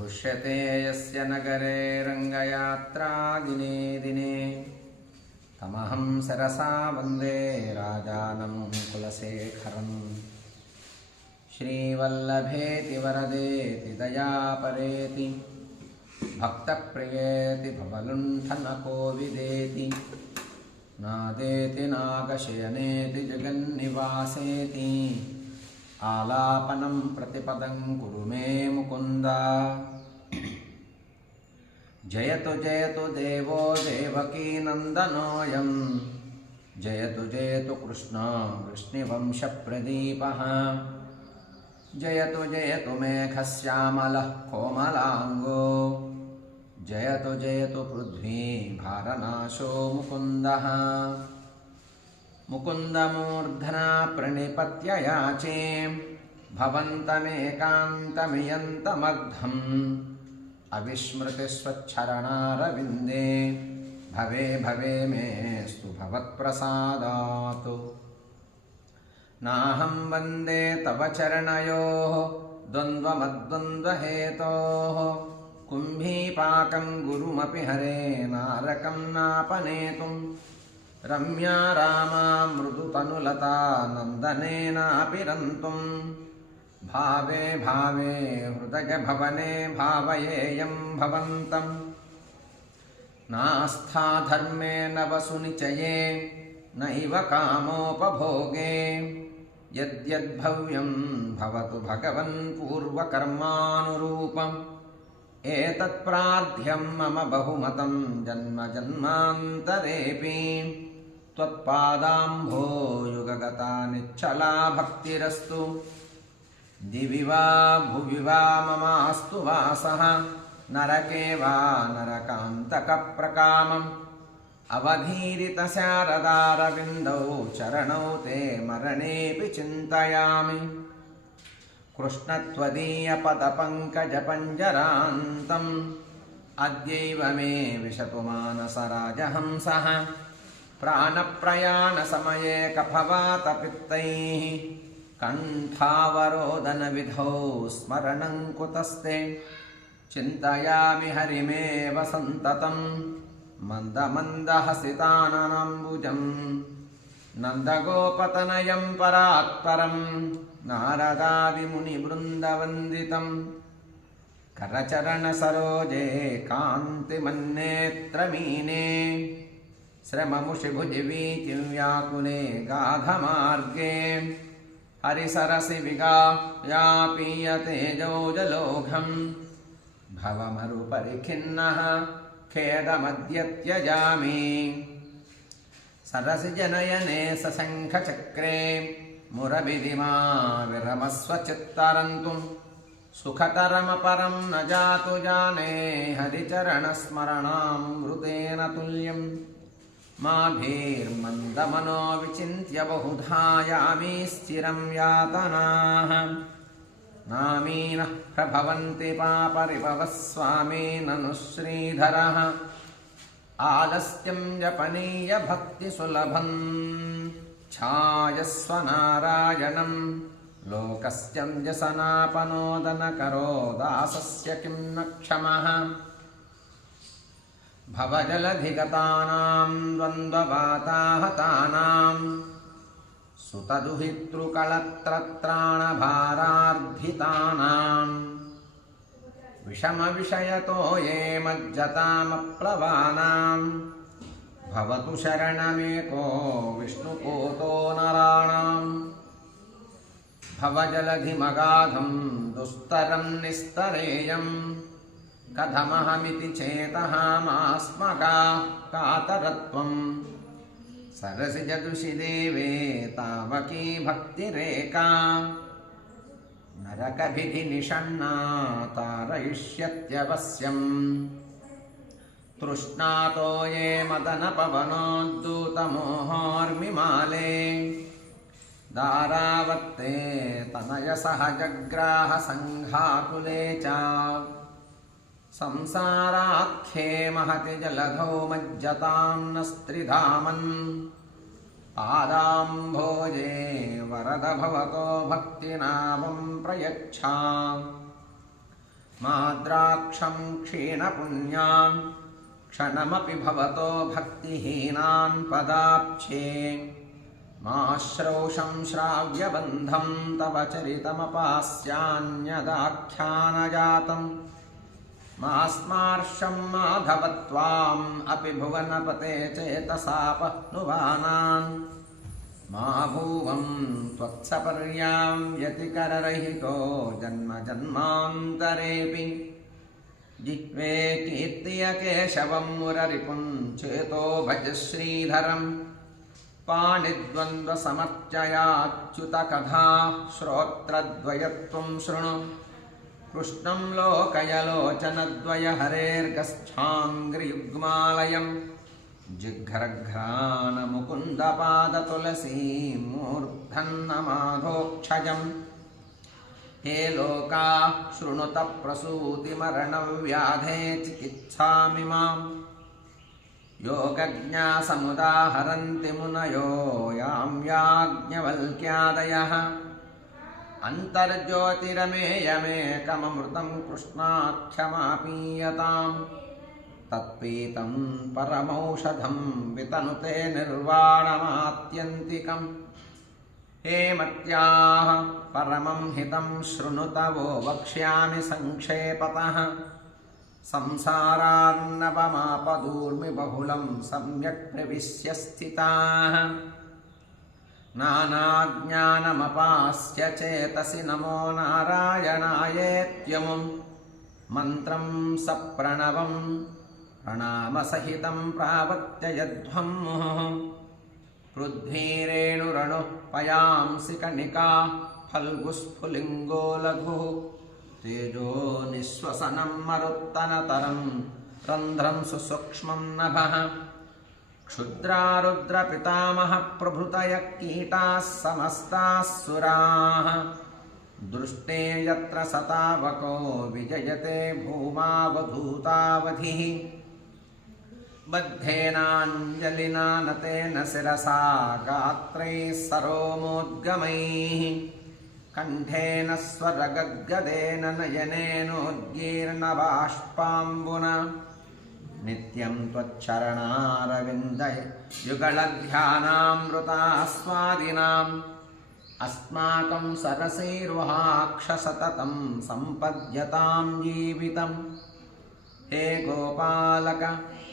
घुष्यते यस्य नगरे रङ्गयात्रा दिने दिने तमहं सरसा वन्दे राजानं कुलशेखरम्। श्रीवल्लभेति वरदेति दयापरेति भक्तप्रियेति भवलुण्ठनकोविदेति नादेति नागशयनेति जगन्निवासेति आलापनं प्रतिपदं कुरु मे मुकुन्द। जयतु जयतु देवो देवकीनन्दनोऽयं जयतु जयतु कृष्णो वृष्णिवंशप्रदीपः। जयतु जयतु मेघश्यामलः कोमलाङ्गो जयतु जयतु पृथ्वी भारनाशो मुकुन्दः। मुकुन्दमूर्धना प्रणिपत्य याचे भवन्तमेकान्तमियन्तमर्धम् अविस्मृतिस्वच्छरणारविन्दे भवे भवे मेस्तु भवत्प्रसादात्। नाहं वन्दे तव चरणयोः द्वन्द्वमद्वन्द्वहेतोः कुम्भीपाकं गुरुमपि हरे नारकं नापनेतुं रम्या रामा मृदुतनुलता नन्दनेनापि रन्तुं भावे भावे हृदयभवने भावयेयं भवन्तं। नास्था धर्मे न वसुनिचये नैव कामोपभोगे यद्यद्भव्यं भवतु भगवन् पूर्वकर्मानुरूपम्। एतत्प्रार्थ्यं मम बहुमतं जन्म जन्मान्तरेऽपि त्वत्पादाम्भोयुगगता निश्चला भक्तिरस्तु। दिवि वा भुवि वा ममास्तु वासः नरके वा नरकान्तकप्रकामम्। अवधीरितशारदारविन्दौ चरणौ ते मरणेऽपि चिन्तयामि। कृष्ण त्वदीयपदपङ्कजपञ्जरान्तम् अद्यैव मे विशतु मानसराजहंसः। प्राणप्रयाणसमये कफवातपित्तैः कण्ठावरोदनविधौ स्मरणं कुतस्ते। चिन्तयामि हरिमेव सन्ततं मन्दमन्दहसिताननाम्बुजं नन्दगोपतनयं परात्परं नारदादिमुनिवृन्दवन्दितं। करचरणसरोजे कान्तिमन्नेत्रमीने श्रममुषिभुजवीचिव्याकुले गाधमार्गे हरिसरसि विगायापीयते जौजलोघं। भवमरुपरिखिन्नः खेदमद्य त्यजामि। सरसि जनयने सशङ्खचक्रे मुरभिदिमा विरमस्व चित्तरन्तुं। सुखतरमपरं न जातु जाने हरिचरणस्मरणामृतेन तुल्यं। माभिर्मन्दमनो विचिन्त्य बहुधा यामि स्थिरं यातनाः। नामीनः प्रभवन्ति पापरिभवः स्वामी ननु श्रीधरः। आलस्यं जपनीय भक्तिसुलभं ध्यायस्व नारायणं। लोकस्यं व्यसनापनोदनकरो दासस्य किं न क्षमः। भवजलधिगतानां द्वन्द्ववाताहतानां सुतदुहितृकलत्रत्राणभारार्धितानां। विषमविषयतो ये मज्जतामप्लवानां भवतु शरणमेको विष्णुपूतो नराणां। भवजलधिमगाधं दुस्तरं निस्तरेयं कथमहमिति चेतः मास्मगा कातरत्वं। सरसि जदुषि देवे तावकी भक्तिरेका नरकभिधिनिषण्णा तारयिष्यत्यवश्यम्। तृष्णातो ये मदनपवनोद्धूतमोहोर्मिमाले दारावत्ते तनयसहजग्राहसङ्घाकुले च। संसाराख्ये महति जलधौ मज्जतां न स्त्रिधामन्। पादाम्भोजे वरद भवतो भक्तिनामं प्रयच्छा। माद्राक्षं क्षीणपुण्यान् क्षणमपि भवतो भक्तिहीनान् पदाब्जे माश्रौषं श्राव्यबन्धं तव चरितमपास्यान्यदाख्यानजातं मास्मार्षं माधव त्वाम् अपि भुवनपते चेतसापनुवानान् मा भुवं त्वत्सपर्यां व्यतिकररहितो जन्म जन्मान्तरेऽपि जिह्वे कीर्तय केशवं मुररिपुं चेतो भज श्रीधरम् पाणिद्वन्द्वसमर्चयाच्युतकथा श्रोत्रद्वयत्वं शृणु कृष्णं लोकयलोचनद्वय हरेर्गच्छाङ्घ्रियुग्मालयम् जिघ्रघ्राणमुकुन्दपादतुलसीं मूर्धन्नमाधोक्षजम् हे लोका शृणुत प्रसूतिमरणव्याधे चिकित्सामिमाम् योगज्ञासमुदाहरन्ति मुनयो यां याज्ञवल्क्यादयः अन्तर्ज्योतिरमेयमेकममृतं कृष्णाख्यमापीयताम् तत्पीतं परमौषधं वितनुते निर्वाणमात्यन्तिकम् हे मत्याः परमं हितं शृणुत वो वक्ष्यामि संक्षेपतः संसारार्णवमापदूर्मि बहुलं सम्यक् प्रविश्य स्थिताः नानाज्ञानमपास्य चेतसि नमो नारायणायेत्यमुं मन्त्रं सप्रणवं प्रणामसहितं प्रावर्त्य यध्वं मुहुः पृथ्वीरेणुरणुः पयांसि कणिका फल्गुस्फुलिङ्गो लघुः तेजो निःश्वसनं मरुत्तनतरं रन्ध्रं सुसूक्ष्मं नभः क्षुद्रारुद्रपितामहः प्रभृतयः कीटाः समस्ताः सुराः दृष्टे यत्र सतावको विजयते भूमावधूतावधिः बद्धेनाञ्जलिना नतेन शिरसा गात्रैः सरोमोद्गमैः कण्ठेन स्वरगद्गदेन नयनेनोद्गीर्णबाष्पाम्बुना नित्यं त्वच्चरणारविन्दै युगलध्यानामृतास्वादिनाम् अस्माकं सरसीरुहाक्षसततं सम्पद्यतां जीवितम् हे गोपालक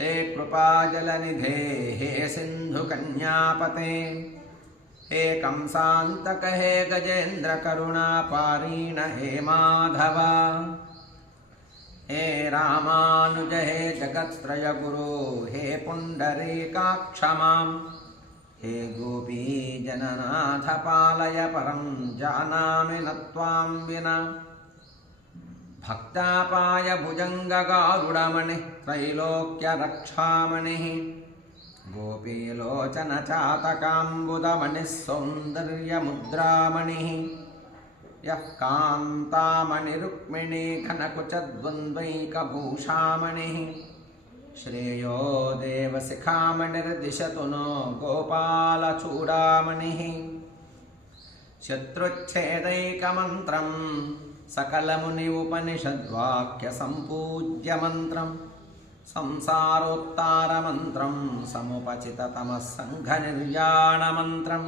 हे कृपाजलनिधे हे सिन्धुकन्यापते हे कंसान्तक हे गजेन्द्रकरुणापारीण हे माधव हे रामानुज हे जगत्त्रयगुरो हे पुण्डरीकाक्ष मां हे गोपीजननाथ पालय परं जानामि न त्वां विना भक्तापाय भुजङ्गगारुडमणिः त्रैलोक्यरक्षामणिः गोपीलोचनचातकाम्बुदमणिः सौन्दर्यमुद्रामणिः यः कान्तामणिरुक्मिणी घनकुचद्वन्द्वैकभूषामणिः श्रेयो देवशिखामणिर्दिशतु नो गोपालचूडामणिः शत्रुच्छेदैकमन्त्रं सकलमुनि उपनिषद्वाक्यसम्पूज्यमन्त्रं संसारोत्तारमन्त्रं समुपचिततमः सङ्घनिर्याणमन्त्रं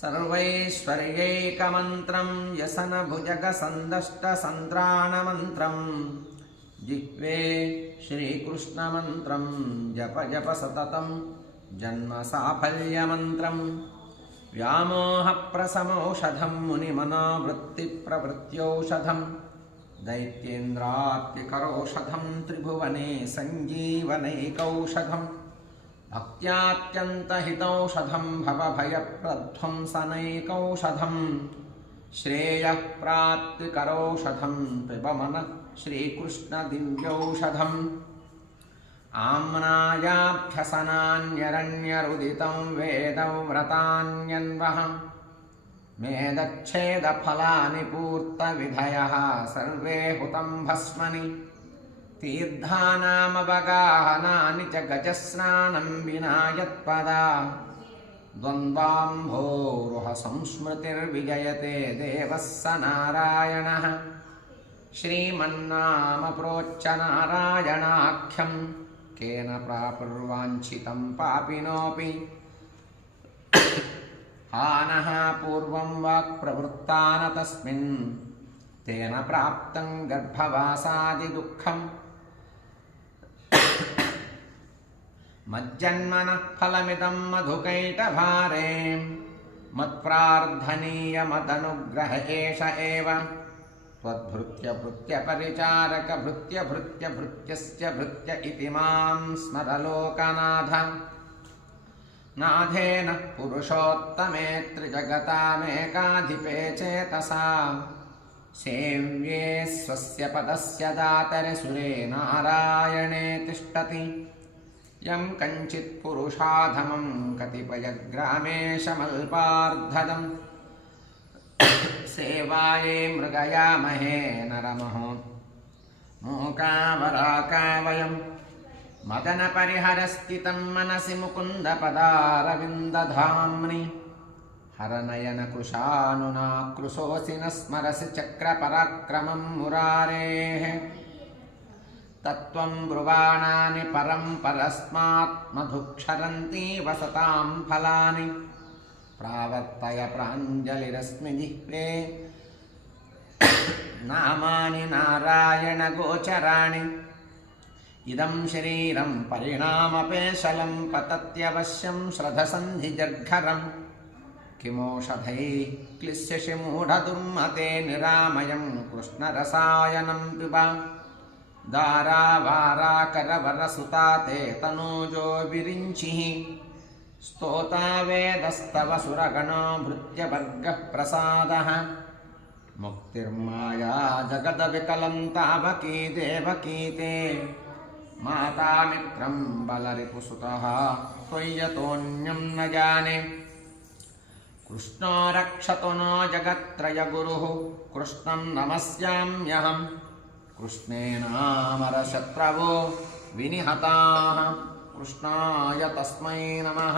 सर्वैश्वर्यैकमन्त्रं व्यसनभुजगसन्दष्टसन्त्राणमन्त्रं जिह्वे श्रीकृष्णमन्त्रं जप जप सततं जन्मसाफल्यमन्त्रं व्यामोहप्रशमौषधं मुनिमनोवृत्तिप्रवृत्त्यौषधं दैत्येन्द्रात्मिकरौषधं त्रिभुवने सञ्जीवनैकौषधं भक्त्यात्यन्तहितौषधं भवभयप्रध्वंसनैकौषधं श्रेयःप्राप्तिकरौषधं पिबमनः श्रीकृष्णदिव्यौषधम् आम्नायाभ्यसनान्यरण्यरुदितं वेदव्रतान्यन्वः मेदच्छेदफलानि पूर्तविधयः सर्वे हुतं भस्मनि तीर्थानामवगाहनानि च गजस्नानं विना यत्पदा द्वन्द्वाम्भोरुह संस्मृतिर्विजयते देवः स नारायणः श्रीमन्नाम प्रोच्च नारायणाख्यं केन प्रापुर्वाञ्छितं पापिनोऽपि हानः पूर्वं वाक्प्रवृत्ता न तस्मिन् तेन प्राप्तं गर्भवासादिदुःखम् मज्जन्मनः फलमिदं मधुकैटभारे मत्प्रार्थनीयमदनुग्रह एष एव त्वद्भृत्यभृत्यपरिचारकभृत्यभृत्यभृत्यस्य भृत्य इति मां स्मर लोकनाथ नाथेन पुरुषोत्तमे त्रिजगतामेकाधिपे चेतसा सेव्ये स्वस्य पदस्य दातरि सुरे नारायणे तिष्ठति यं कञ्चित् पुरुषाधमं कतिपयग्रामेशमल्पार्धदम् सेवाये मृगयामहे नरमहो मूकावराकावयं मदनपरिहरस्थितं मनसि मुकुन्दपदारविन्दधाम्नि हरनयनकृशानुनाकृशोऽसि न स्मरसि चक्रपराक्रमं मुरारेः तत्त्वं ब्रुवाणानि परं परस्मात् मधुक्षरन्ति वसतां फलानि प्रावर्तय प्राञ्जलिरस्मि जिह्वे नामानि नारायणगोचराणि इदं शरीरं परिणामपेशलं पतत्यवश्यं श्रद्धसन्धिजर्घरं किमोषधैः क्लिश्यसि मूढदुर्मते निरामयं कृष्णरसायनं पिब दारावाराकरवरसुता ते तनूजो विरिञ्चिः स्तोता वेदस्तव सुरगणो भृत्यवर्गः प्रसादः मुक्तिर्माया जगदविकलं तावकी देवकी ते मातामित्रं बलरिपुसुतः त्वय्यतोऽन्यं न जाने कृष्णो रक्षतु नो जगत्त्रयगुरुः कृष्णं नमस्याम्यहम् कृष्णेनामरशत्रवो विनिहताः कृष्णाय तस्मै नमः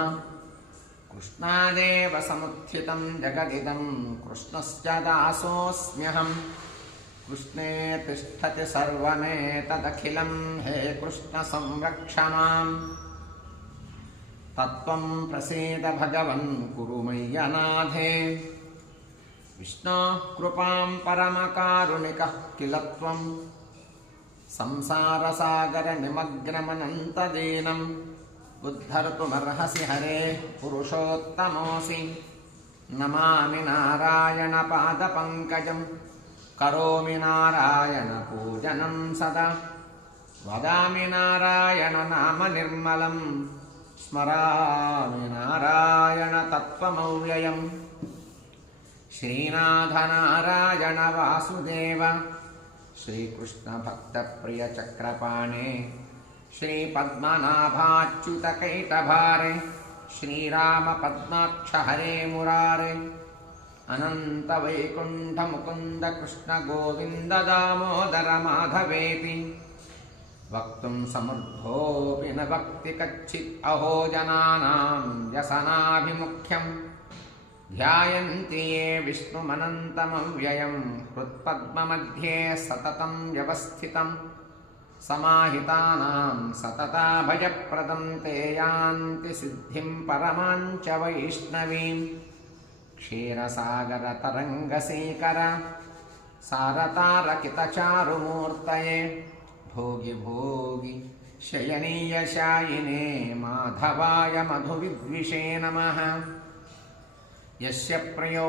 कृष्णादेव समुत्थितं जगदिदं कृष्णस्य दासोऽस्म्यहम् कृष्णे तिष्ठति सर्वमेतदखिलं हे कृष्ण संरक्ष माम् तत्त्वं प्रसीद भगवन् कुरु मय्यनाथे विष्णोः कृपां परमकारुणिकः किल त्वं संसारसागरनिमग्नमनन्तदीनं उद्धर्तुमर्हसि हरे पुरुषोत्तमोऽसि नमामि नारायणपादपङ्कजं करोमि नारायणपूजनं सदा वदामि नारायणनामनिर्मलं स्मरामि नारायणतत्त्वमव्ययम् श्रीनाथ नारायण वासुदेव श्रीकृष्ण भक्तप्रिय चक्रपाणे श्रीपद्मनाभाच्युत कैटभारे श्रीराम पद्माक्ष हरे मुरारे अनंत वैकुंठ मुकुंद कृष्ण गोविंद दामोदर माधवेति वक्तुं समर्थोऽपि न वक्ति कच्चित् अहो जनानां व्यसनाभिमुख्यम् ध्यायन्ति ये विष्णुमनन्तमव्ययं हृत्पद्ममध्ये सततं व्यवस्थितं समाहितानां सतताभयप्रदं ते यान्ति सिद्धिं परमां च वैष्णवीं क्षीरसागरतरङ्गसीकर सारतारकितचारुमूर्तये भोगि भोगि शयनीयशायिने माधवाय मधुविद्विषे नमः यस्य प्रियो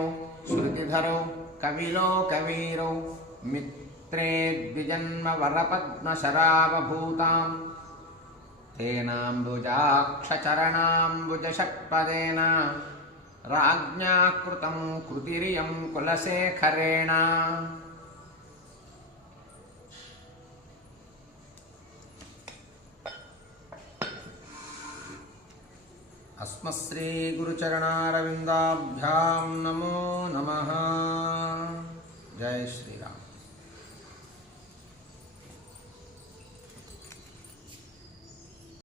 श्रुतिधरो कविलो कवीरो मित्रे द्विजन्मवरपद्मशरावभूतां तेनाम्बुजाक्षचरणाम्बुजषट्पदेन राज्ञा कृतं कृतिरियं कुलशेखरेण अस्मत्श्रीगुरुचरणारविन्दाभ्यां नमो नमः। जय श्रीराम।